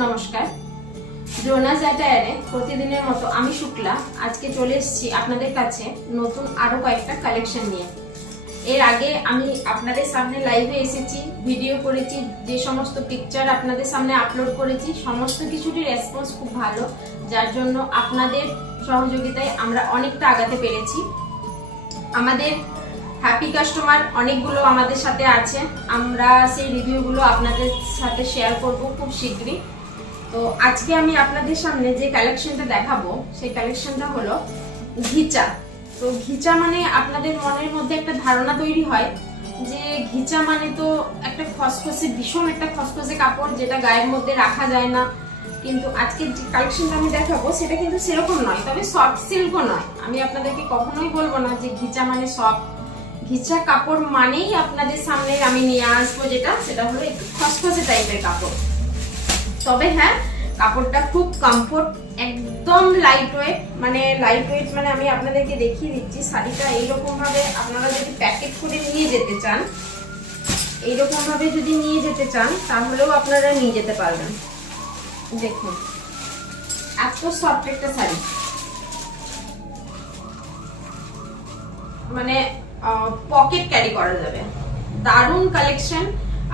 নমস্কার, ড্রোনাস অ্যাটায়ারে প্রতিদিনের মতো আমি শুক্লা আজকে চলে এসেছি আপনাদের কাছে নতুন আরো কয়েকটা কালেকশন নিয়ে। এর আগে আমি আপনাদের সামনে লাইভে এসেছি, ভিডিও করেছি, যে সমস্ত পিকচার আপনাদের সামনে আপলোড করেছি সমস্ত কিছুরই রেসপন্স খুব ভালো, যার জন্য আপনাদের সহযোগিতায় আমরা অনেকটা আগাতে পেরেছি। আমাদের হ্যাপি কাস্টমার অনেকগুলো আমাদের সাথে আছে, আমরা সেই রিভিউগুলো আপনাদের সাথে শেয়ার করব খুব শীঘ্রই। তো আজকে আমি আপনাদের সামনে যে কালেকশনটা দেখাবো সেই কালেকশনটা হলো ঘিচা। তো ঘিচা মানে আপনাদের মনের মধ্যে একটা ধারণা তৈরি হয় যে ঘিচা মানে তো একটা খসখসে, ভীষণ একটা খসখসে কাপড় যেটা গায়ের মধ্যে রাখা যায় না। কিন্তু আজকে যে কালেকশনটা আমি দেখাবো সেটা কিন্তু সেরকম নয়, তবে সফট সিল্কও নয়। আমি আপনাদেরকে কখনোই বলবো না যে ঘিচা মানে সফট। ঘিচা কাপড় মানেই আপনাদের সামনে আমি নিয়ে আসবো সেটা হলো একটু খসখসে টাইপের কাপড়। তবে হ্যাঁ, কাপড়টা খুব কমফোর্ট, একদম লাইট ওয়েট। মানে আমি আপনাদেরকে দেখিয়ে দিচ্ছি শাড়িটা এইরকম ভাবে আপনারা যদি প্যাকেট করে নিয়ে যেতে চান, এইরকম ভাবে যদি নিয়ে যেতে চান তাহলেও আপনারা নিয়ে যেতে পারবেন। দেখুন এত সফট একটা শাড়ি, মানে পকেট ক্যারি করা যাবে, দারুণ কালেকশন।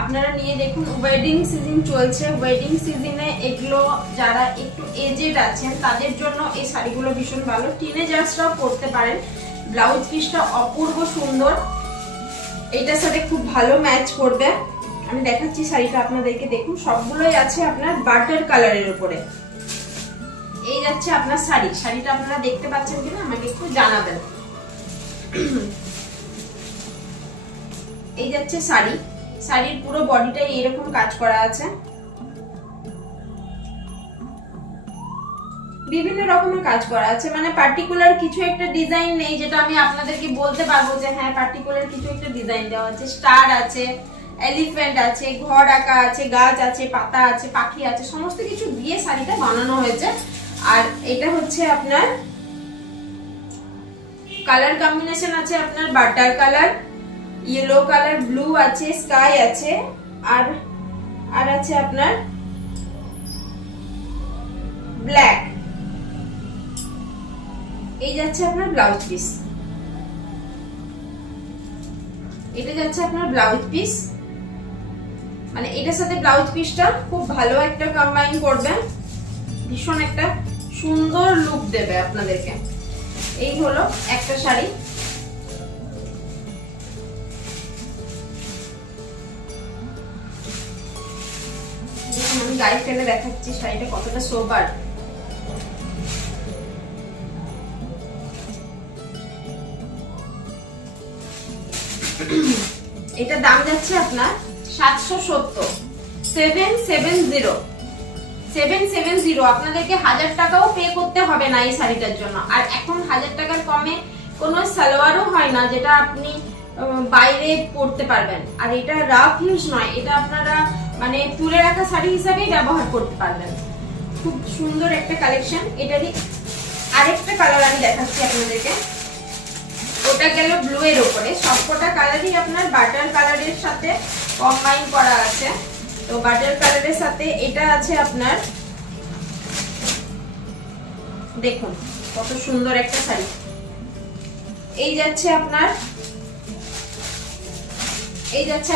আপনারা নিয়ে দেখুন, ওয়েডিং সিজন চলছে, ওয়েডিং সিজনে এগুলো যারা একটু এজেড আছেন তাদের জন্য এই শাড়িগুলো ভীষণ ভালো। টিনেজার্সরাও পরতে পারেন। ব্লাউজ পিসটা অপূর্ব সুন্দর, এইটার সাথে খুব ভালো ম্যাচ করবে। আমি দেখাচ্ছি শাড়িটা আপনাদেরকে, দেখুন সবগুলোই আছে আপনার বাটার কালারের উপরে। এই যাচ্ছে আপনার শাড়িটা আপনারা দেখতে পাচ্ছেন কিনা আমাকে একটু জানাবেন। এই যাচ্ছে শাড়ির পুরো বডিটাই এরকম কাজ করা আছে, বিভিন্ন রকমের কাজ করা আছে। মানে পার্টিকুলার কিছু একটা ডিজাইন নেই যেটা আমি আপনাদেরকে বলতে পারবো যে হ্যাঁ পার্টিকুলার কিছু একটা ডিজাইন দেওয়া আছে। স্টার আছে, এলিফ্যান্ট আছে, ঘর আঁকা আছে, গাছ আছে, পাতা আছে, পাখি আছে, সমস্ত কিছু দিয়ে শাড়িটা বানানো হয়েছে। আর এটা হচ্ছে আপনার কালার কম্বিনেশন আছে আপনার butter colour, yellow colour, blue আছে, স্কাই আছে, আর আছে আপনার ব্ল্যাক। এই যাচ্ছে আপনার ব্লাউজ পিস, এটা যাচ্ছে আপনার ব্লাউজ পিস। মানে এটার সাথে ব্লাউজ পিসটা খুব ভালো একটা কম্বাইন করবে, ভীষণ একটা সুন্দর লুক দেবে আপনাদেরকে। এই হলো একটা শাড়ি। আমি গায়ে ফেলে দেখাচ্ছি শাড়িটা কতটা সোবার। এটা দাম যাচ্ছে আপনার 770, 770। আপনাদেরকে 1000 টাকাও পে করতে হবে না এই শাড়িটার জন্য। আর এখন 1000 টাকার কমে কোনো সালোয়ারও হয় না যেটা আপনি বাইরে পরতে পারবেন। আর এটা রাফ ইউজ নয়, এটা আপনারা মানে তুলে রাখা শাড়ি হিসাবেই ব্যবহার করতে পারবেন। খুব সুন্দর একটা কালেকশন। এটারই আরেকটা কালার আমি দেখাচ্ছি আপনাদেরকে, ওটা গেল ব্লু এর উপরে। সবকটা কালারই আপনার বাটার কালারের সাথে কম্বাইন করা আছে। তো বাটার কালারের সাথে এটা আছে আপনার, দেখুন কত সুন্দর একটা শাড়ি। এই যাচ্ছে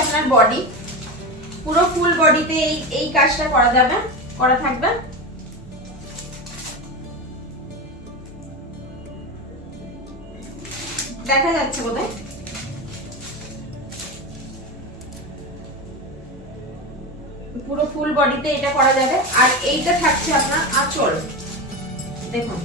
আপনার বডি, পুরো ফুল বডিতে এই কাজটা করা থাকবে। দেখা যাচ্ছে বোধহয়, পুরো ফুল বডিতে এটা করা যাবে। আর এইটা থাকছে আপনার আঁচল, দেখুন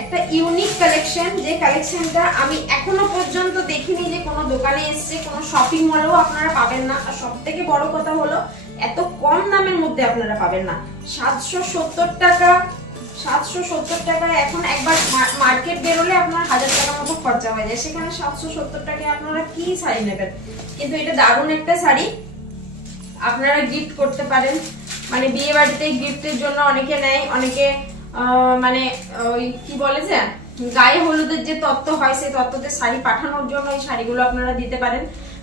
একটা ইউনিক কালেকশন, যে কালেকশনটা আমি এখনো পর্যন্ত দেখিনি যে কোনো দোকানে এসছে, কোনো শপিং মলেও আপনারা পাবেন না। আর সব থেকে বড় কথা হলো এত কম দামের মধ্যে আপনারা পাবেন না। 770 টাকা। এখন একবার মার্কেট বেরোলে আপনার 1000 টাকার মতো খরচা হয়ে যায়, সেখানে 770 টাকায় আপনারা কি শাড়ি নেবেন। কিন্তু এটা দারুণ একটা শাড়ি, আপনারা গিফট করতে পারেন। মানে বিয়ে বাড়িতে গিফটের জন্য অনেকে নেয়, অনেকে মানে ওই কি বলে যে গায়ে হলুদের যে তত্ত্ব হয় সেই তত্ত্বতে শাড়ি পাঠানোর জন্য এই শাড়িগুলো আপনারা দিতে পারেন।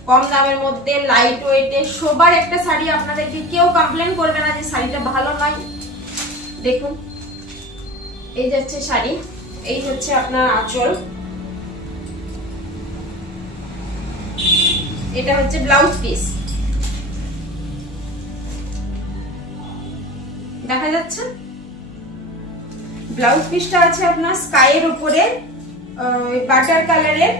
কম দামের মধ্যে, লাইট ওয়েটে, সবার একটা শাড়ি, আপনাদেরকে কেউ কমপ্লেন করবে না যে শাড়িটা ভালো নয়। দেখুন এই যাচ্ছে শাড়ি, এই হচ্ছে আপনার আঁচল, এটা হচ্ছে ব্লাউজ পিস, দেখা যাচ্ছে। ব্লাউজ পিসটা আছে আপনার স্কাইয়ের উপরে বাটার কালারের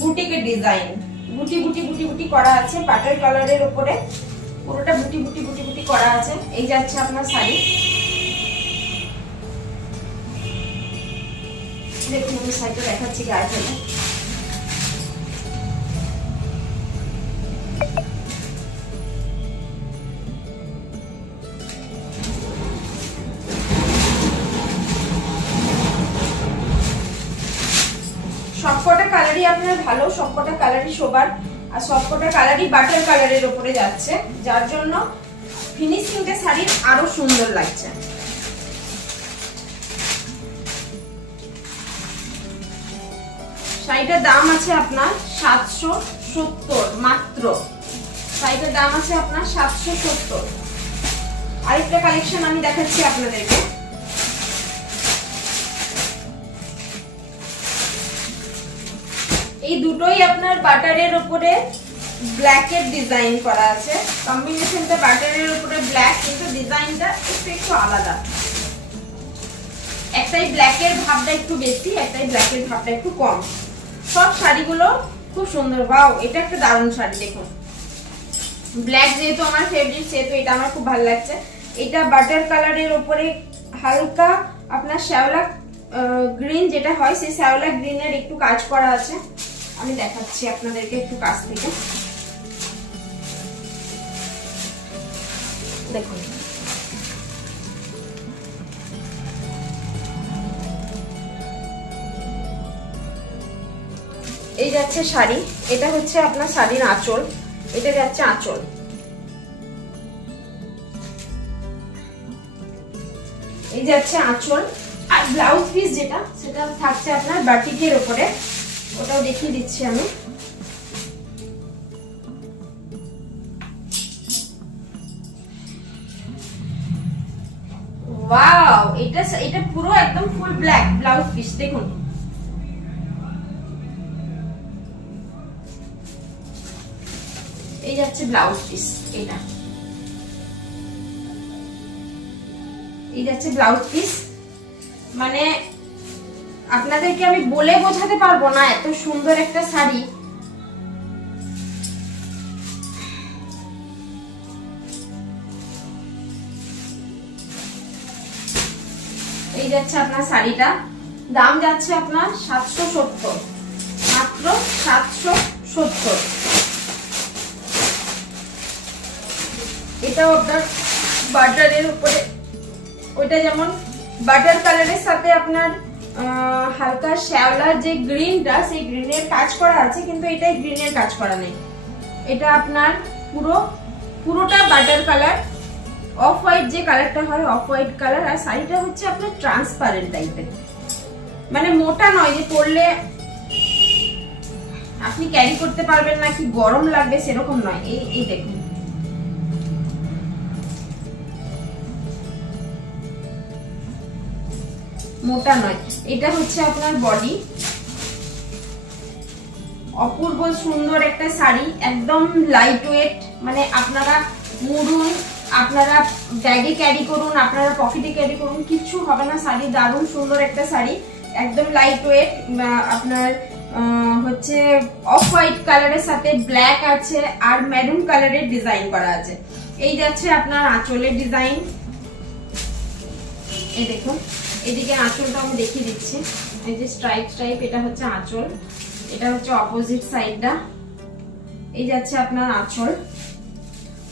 বুটিকের ডিজাইন, বুটি বুটি বুটি বুটি করা আছে বাটার কালারের উপরে, পুরোটা বুটি বুটি বুটি বুটি করা আছে। এই যাচ্ছে আপনার শাড়ি, দেখুন আমি শাড়িটা দেখাচ্ছি গায়ে ফেলে। সবকটা কালারই আপনার ভালো, সবকটা কালারই শোবার, আর সবকটা কালারই বাটার কালারের উপরে যাচ্ছে, যার জন্য ফিনিশিংটা শাড়ির আরো সুন্দর লাগছে। শাড়িটার দাম আছে আপনার 770 মাত্র, শাড়িটার দাম আছে আপনার 770। আরেকটা কালেকশন আমি দেখাচ্ছি আপনাদেরকে, এই দুটোই আপনার বাটারের উপরে ব্ল্যাকের ডিজাইন করা আছে, কম্বিনেশনটা বাটারের উপরে ব্ল্যাক, কিন্তু ডিজাইনটা একটু আলাদা, একটাই ব্ল্যাকের ভাবটা একটু বেশি, একটাই ব্ল্যাকের ভাবটা একটু কম। সব শাড়িগুলো খুব সুন্দর। ওয়াও, এটা একটা দারুণ শাড়ি, দেখুন ব্ল্যাক যেহেতু আমার ফেভারিট সেহেতু এটা আমার খুব ভালো লাগছে। এটা বাটার কালারের উপরে হালকা আপনার শ্যাওলা গ্রিন যেটা হয় সেই শ্যাওলা গ্রিনের একটু কাজ করা আছে, আমি দেখাচ্ছি আপনাদেরকে একটু কাছ থেকে। দেখুন এই যাচ্ছে শাড়ি, এটা হচ্ছে আপনার শাড়ির আঁচল, এটা যাচ্ছে আঁচল, এই যাচ্ছে আঁচল। আর ব্লাউজ পিস যেটা সেটা থাকছে আপনার বাটিকের উপরে, ওটাও দেখিয়ে দিচ্ছি আমি। ওয়াও, এটা পুরো একদম ফুল ব্ল্যাক ব্লাউজ পিস, দেখুন এই যাচ্ছে ব্লাউজ পিস, এটা এই যাচ্ছে ব্লাউজ পিস। মানে আপনাদেরকে আমি বলে বোঝাতে পারবো না, এত সুন্দর একটা শাড়ি। এই যাচ্ছে আপনার শাড়িটা, দাম যাচ্ছে আপনার 770, মাত্র 770। এটাও আপনার বাটারের উপরে, ওইটা যেমন বাটার কালারের সাথে আপনার হালকা শ্যাওলার যে গ্রিনটা সেই গ্রিনের কাজ করা আছে, কিন্তু এটাই গ্রিনের কাজ করা নেই, এটা আপনার পুরোটা বাটার কালার, অফ হোয়াইট যে কালারটা হয় অফ হোয়াইট কালার। আর শাড়িটা হচ্ছে আপনার ট্রান্সপারেন্ট টাইপের, মানে মোটা নয় যে পরলে আপনি ক্যারি করতে পারবেন না, কি গরম লাগবে সেরকম নয়। এই দেখুন মোটা নয়, এটা হচ্ছে আপনার বডি। অপূর্ব সুন্দর একটা শাড়ি, একদম লাইট ওয়েট, মানে আপনারা মুড়ুন, আপনারা ব্যাগে ক্যারি করুন, আপনারা পকেটে ক্যারি করুন, কিচ্ছু হবে না। শাড়ি দারুণ সুন্দর একটা শাড়ি, একদম লাইট ওয়েট। আপনার হচ্ছে অফ হোয়াইট কালারের সাথে ব্ল্যাক আছে আর মেরুন কালারের ডিজাইন করা আছে। এই যাচ্ছে আপনার আঁচলের ডিজাইন, এই দেখুন এদিকে আঁচলটা আমি দেখিয়ে দিচ্ছি, এই যে স্ট্রাইপ স্ট্রাইপ, এটা হচ্ছে আঁচল, এটা হচ্ছে অপোজিট সাইডটা। এই যাচ্ছে আপনার আঁচল,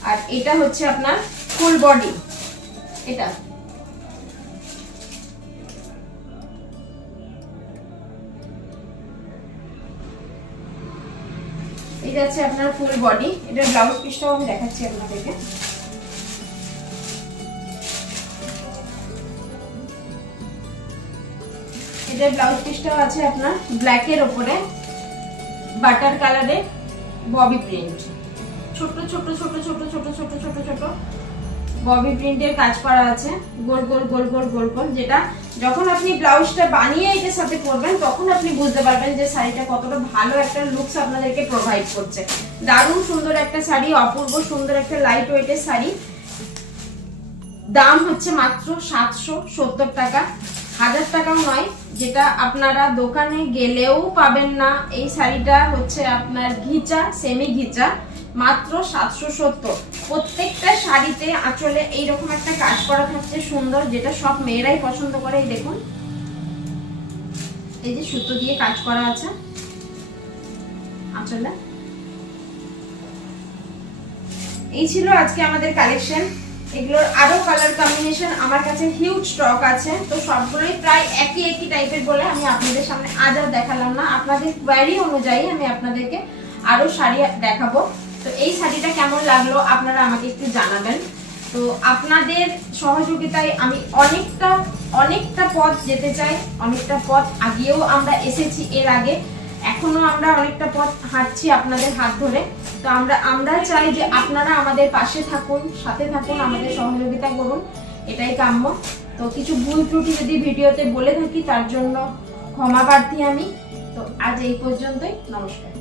আর এটা হচ্ছে আপনার ফুল বডি। এটা এটা হচ্ছে আপনার ফুল বডি। এটা ব্লাউজ পিসটাও আমি দেখাচ্ছি আপনাদেরকে। এটার ব্লাউজ পিসটাও আছে আপনার ব্ল্যাকের ওপরে বাটার কালারে ববি প্রিন্ট, ছোট ছোট ছোট ছোট ছোট ছোট ছোট ছোট ববি প্রিন্টের কাজ করা আছে, গোল গোল গোল গোল গোল গোল, যেটা যখন আপনি ব্লাউজটা বানিয়ে এটার সাথে পরবেন তখন আপনি বুঝতে পারবেন যে শাড়িটা কতটা ভালো একটা লুকস আপনাদেরকে প্রোভাইড করছে। দারুণ সুন্দর একটা শাড়ি, অপূর্ব সুন্দর একটা লাইট ওয়েটের শাড়ি। দাম হচ্ছে মাত্র 770 টাকা, 1000 টাকাও নয়, যেটা আপনারা দোকানে গেলেও পাবেন না। এই শাড়িটা হচ্ছে আপনার ঘিচা, সেমি ঘিচা, মাত্র 770। প্রত্যেকটা শাড়িতে আঁচলে এইরকম একটা কাজ করা থাকছে সুন্দর, যেটা সব মেয়েরাই পছন্দ করে। এই দেখুন, এই যে সুতো দিয়ে কাজ করা আছে আঁচলে। এই ছিল আজকে আমাদের কালেকশন। এগুলোর আরো কালার কম্বিনেশন আমার কাছে হিউজ স্টক আছে, তো সবগুলোই প্রায় একই একই টাইপের বলে আমি আপনাদের সামনে আজ আর দেখালাম না। আপনাদের কোয়ারি অনুযায়ী আমি আপনাদেরকে আরো শাড়ি দেখাবো। তো এই শাড়িটা কেমন লাগলো আপনারা আমাকে একটু জানাবেন। তো আপনাদের সহযোগিতায় আমি অনেকটা পথ যেতে চাই, অনেকটা পথ আগেও আমরা এসেছি এর আগে, এখনো আমরা অনেকটা পথ হাঁটছি আপনাদের হাত ধরে। তো আমরা চাই যে আপনারা আমাদের পাশে থাকুন, সাথে থাকুন, আমাদের সহযোগিতা করুন, এটাই কাম্য। তো কিছু ভুল ত্রুটি যদি ভিডিওতে বলে থাকি তার জন্য ক্ষমা প্রার্থী আমি। তো আজ এই পর্যন্তই, নমস্কার।